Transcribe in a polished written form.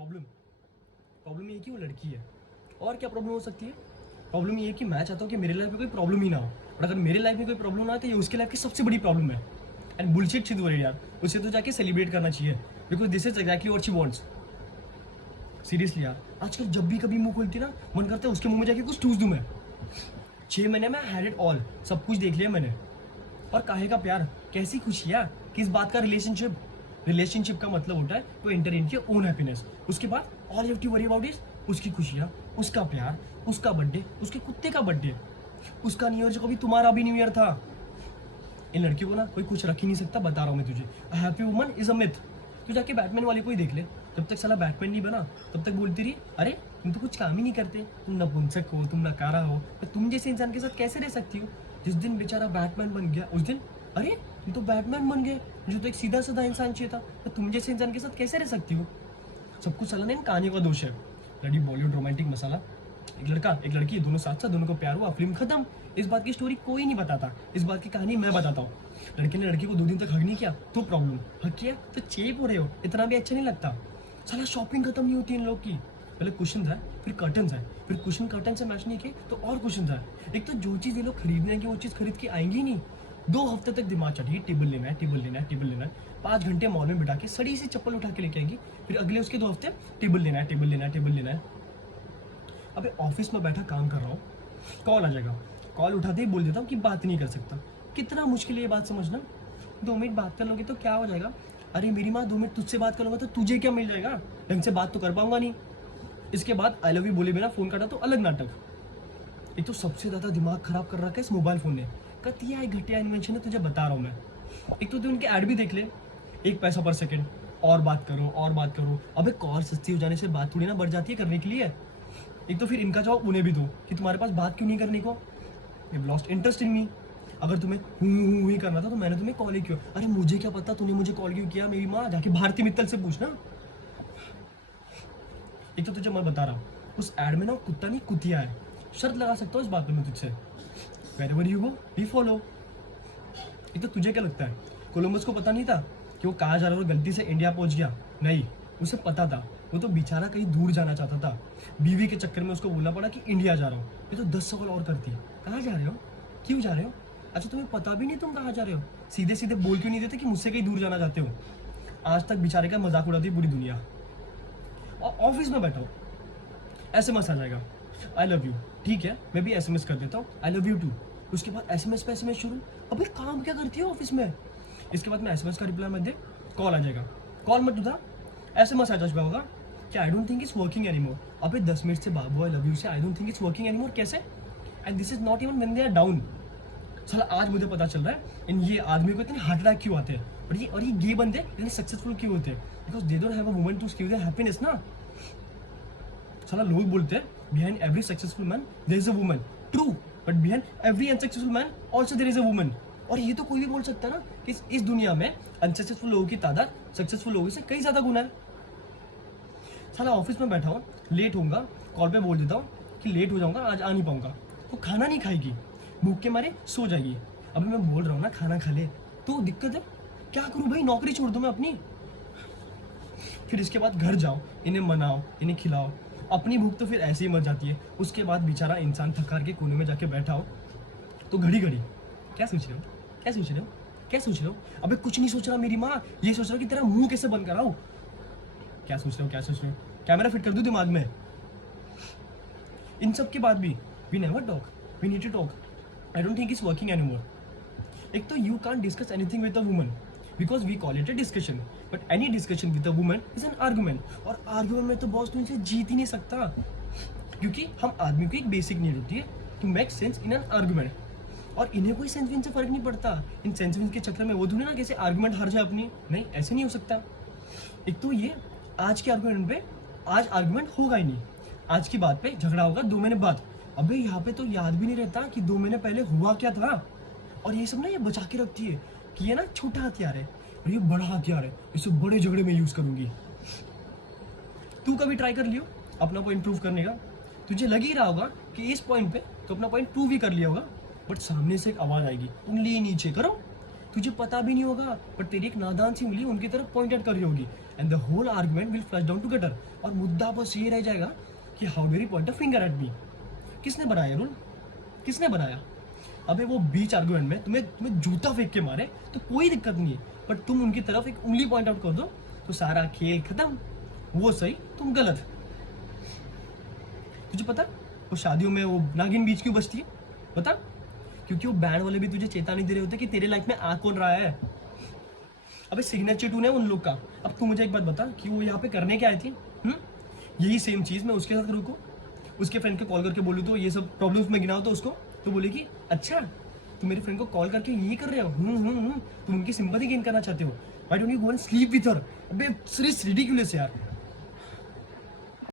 Problem problem ये है कि वो लड़की है। और क्या प्रॉब्लम हो सकती है? प्रॉब्लम ये है कि मैं चाहता हूँ कि मेरे लाइफ में कोई प्रॉब्लम ही ना हो, और अगर मेरे लाइफ में कोई प्रॉब्लम ना हो तो ये उसके लाइफ की सबसे बड़ी प्रॉब्लम है। एंड बुलशिट शिट हो यार, उसे तो जाके सेलिब्रेट करना चाहिए, because this is exactly what she wants. Seriously यार, आजकल जब भी कभी मुंह खोलती ना, मन करता है उसके मुंह में जाके कुछ ठूस दूं मैं। 6 महीने में हैड इट ऑल, सब कुछ देख लिया मैंने। और काहे का प्यार, कैसी खुशियाँ, किस बात का रिलेशनशिप। रिलेशनशिप का मतलब होता है to enter in your own happiness. उसके बाद all you have to worry about is उसकी खुशियाँ, उसका प्यार, उसका बर्थडे, उसके कुत्ते का बर्थडे, उसका न्यू ईयर जो कभी तुम्हारा भी न्यू ईयर था। इन लड़कियों को ना कोई कुछ रख ही नहीं सकता, बता रहा हूँ मैं तुझे। A happy woman is a myth. तू जाके बैटमैन वाले को ही देख ले, जब तक साला बैटमैन नहीं बना तब तक बोलती रही अरे तुम तो कुछ काम ही नहीं करते, तुम नपुंसक हो, तुम नकारा हो, तो तुम जैसे इंसान के साथ कैसे रह सकती हो। जिस दिन बेचारा बैटमैन बन गया उस दिन अरे तुम तो बैटमैन बन गए, मुझे तो एक सीधा साधा इंसान चाहिए था, तो तुम जैसे इंसान के साथ कैसे रह सकती हो। सब कुछ साला ने इन कहानियों का दोष है। लड़ी बॉलीवुड रोमांटिक मसाला, एक लड़का एक लड़की दोनों साथ साथ, दोनों को प्यार हुआ, फिल्म खत्म। इस बात की स्टोरी कोई नहीं बताता, इस बात की कहानी मैं बताता हूँ। लड़के ने लड़की को 2 दिन तक हग नहीं किया तो प्रॉब्लम, हग किया तो चेप हो रहे हो, इतना भी अच्छा नहीं लगता। साला शॉपिंग खत्म नहीं होती इन लोग की। पहले कुशन है, फिर कर्टन्स है, फिर कुशन कर्टन से मैच नहीं किए तो और कुशन है। एक तो जो चीज़ ये लोग खरीदने की वो चीज़ खरीद के आएंगी नहीं। 2 हफ्ते तक दिमाग चढ़ी, टेबल लेना है, टेबल लेना है, टेबल लेना है। 5 घंटे मॉल में बिठा के सड़ी सी चप्पल उठा के लेके आएंगी, फिर अगले उसके 2 हफ्ते टेबल लेना है, टेबल लेना है, टेबल लेना है। अबे ऑफिस में बैठा काम कर रहा हूँ, कॉल आ जाएगा, कॉल उठाते ही बोल देता हूँ कि बात नहीं कर सकता। कितना मुश्किल है ये बात समझना। 2 मिनट बात कर लोगे तो क्या हो जाएगा? अरे मेरी माँ 2 मिनट तुझसे बात कर लूंगा तो तुझे क्या मिल जाएगा? ढंग से बात तो कर पाऊंगा नहीं। इसके बाद आई लव यू बोले बिना फोन काटा तो अलग नाटक। एक तो सबसे ज्यादा दिमाग खराब कर रखा है इस मोबाइल फोन ने। कतिया घटिया इन्वेंशन है, तुझे बता रहा हूँ मैं। एक तो तू उनके ऐड भी देख ले, 1 पैसा पर सेकंड, और बात करो और बात करो। अबे कॉल सस्ती हो जाने से बात थोड़ी ना बढ़ जाती है करने के लिए। एक तो फिर इनका जवाब उन्हें भी दो कि तुम्हारे पास बात क्यों नहीं करने को, यू लॉस्ट इंटरेस्ट इन मी। अगर तुम्हें हूँ ही करना था तो मैंने तुम्हें कॉल ही क्यों? अरे मुझे क्या पता तूने मुझे कॉल क्यों किया, मेरी माँ जाके भारती मित्तल से पूछना। एक तो तुझे मैं बता रहा हूँ, उस एड में ना कुत्ता नहीं कुतिया है। शर्त लगा सकता हूँ इस बात पे मैं तुझसे, wherever you go we follow. एक तो तुझे क्या लगता है कोलंबस को पता नहीं था कि वो कहाँ जा रहा है और गलती से इंडिया पहुंच गया? नहीं, उसे पता था। वो तो बेचारा कहीं दूर जाना चाहता था, बीवी के चक्कर में उसको बोलना पड़ा कि इंडिया जा रहा हूँ। ये तो 10 सवाल और करती है, कहाँ जा रहे हो, क्यों जा रहे हो? अच्छा तुम्हें पता भी नहीं तुम कहाँ जा रहे हो? सीधे सीधे बोल क्यों नहीं देते कि मुझसे कहीं दूर जाना चाहते हो? आज तक बेचारे का मजाक उड़ाती है पूरी दुनिया। और ऑफिस में बैठा हो, SMS आ जाएगा, आई लव यू, ठीक है मैं भी SMS कर देता हूँ, आई लव यू टू। उसके बाद SMS पे SMS शुरू। अबे काम क्या करती है ऑफिस में? इसके बाद में SMS का रिप्लाई मत दे, कॉल आ जाएगा, कॉल मत उठा, SMS आ जाएगा होगा कि I don't think it's working anymore. अबे 10 मिनट से बाबू आई लव यू से I don't think it's working anymore कैसे? And this is not even when they are down. साला आज मुझे पता चल रहा है इन ये आदमी को इतने हार्ट अटैक क्यों आते हैं, और ये गे बंदे इतने सक्सेसफुल क्यों होते हैं? Because they don't have a woman to give them happiness ना। साला लोग बोलते हैं behind every successful man there is a woman, true, but behind every unsuccessful man also there is a woman. और ये तो कोई भी बोल सकता है ना कि इस दुनिया में अनसक्सेसफुल लोगों की तादाद सक्सेसफुल लोगों से कई ज्यादा गुना है। साला ऑफिस में बैठा हूँ, लेट होऊंगा, कॉल पे बोल देता हूँ कि लेट हो जाऊंगा, आज आ नहीं पाऊंगा, तो खाना नहीं खाएगी, भूख के मारे सो जाएगी। अभी मैं बोल रहा हूँ ना खाना खा ले, तो दिक्कत है, क्या करूँ भाई, नौकरी छोड़ दूँ मैं अपनी? फिर इसके बाद घर जाओ, इन्हें मनाओ, इन्हें खिलाओ, अपनी भूख तो फिर ऐसे ही मर जाती है। उसके बाद बेचारा इंसान थकार के कोने में जाके बैठा हो तो घड़ी घड़ी क्या सोच रहे हो, क्या सोच रहे हो, क्या सोच रहे हो? अबे कुछ नहीं सोच रहा मेरी माँ, ये सोच रहा कि तेरा मुंह कैसे बंद कराऊं। क्या सोच रहे हो, क्या सोच रहे हो? कैमरा फिट कर दूं दिमाग में? इन सब के बाद भी we never talk, we need to talk, I don't think it's working anymore. एक तो you can't discuss anything with a woman because we call it a discussion, but any discussion with a woman is an argument. और argument में तो boss तुमसे जीत ही नहीं सकता, क्योंकि हम आदमी की एक बेसिक नीड होती है to make sense in an argument. और इन्हें कोई सेंस विन से फर्क नहीं पड़ता, इन सेंस विन के चक्कर में वो ढूंढे ना कैसे आर्गुमेंट हार जाए अपनी। नहीं, ऐसे नहीं हो सकता। एक तो ये आज के आर्गुमेंट पे आज आर्गुमेंट होगा ही नहीं, आज की बात पे झगड़ा होगा 2 महीने बाद। अबे यहाँ पे तो याद भी नहीं रहता कि 2 महीने पहले हुआ क्या था। और ये सब ना ये बचा के रखती है कि ये ना छोटा हथियार है और ये बड़ा हथियार है, इसे बड़े झगड़े में यूज करूंगी। तू कभी ट्राई कर लियो अपना पॉइंट प्रूव करने का? तुझे लग ही रहा होगा कि इस पॉइंट पे तो अपना पॉइंट प्रूव ही कर लिया होगा, बट सामने से एक आवाज आएगी, उंगली नीचे करो, तुझे पता भी नहीं होगा, पर तेरी एक नादान सी उंगली उनकी तरफ पॉइंट आउट कर रही होगी, and the whole argument will flush down together. और मुद्दा बस ये रह जाएगा कि how do you point a finger at me. किसने बनाया रूल? किसने बनाया? अबे वो बीच आर्गुमेंट में तुम्हें तुम्हें जूता फेंक के मारे तो कोई दिक्कत नहीं है, बट तुम उनकी तरफ एक उंगली पॉइंट आउट कर दो तो सारा खेल खत्म। वो सही, तुम गलत। तुझे पता वो शादियों में वो नागिन बीच क्यों बजती है? पता? क्योंकि वो बैंड वाले भी तुझे चेतावनी दे रहे होते कि तेरे लाइफ में आ कौन रहा है। अबे सिग्नेचर टून है उन लोग का। अब तू मुझे एक बात बता कि वो यहाँ पे करने क्या आई थी? यही सेम चीज मैं उसके साथ करूँ को, उसके फ्रेंड को कॉल करके बोलूँ तो ये सब प्रॉब्लम्स में गिनाओ तो उसको तो बोलेगी अच्छा तुम मेरे फ्रेंड को कॉल करके ये कर रहे हो, तुम उनकी सिंपैथी गेन करना चाहते हो, why don't you go and sleep with her. अबे इट्स रिडिकुलस यार।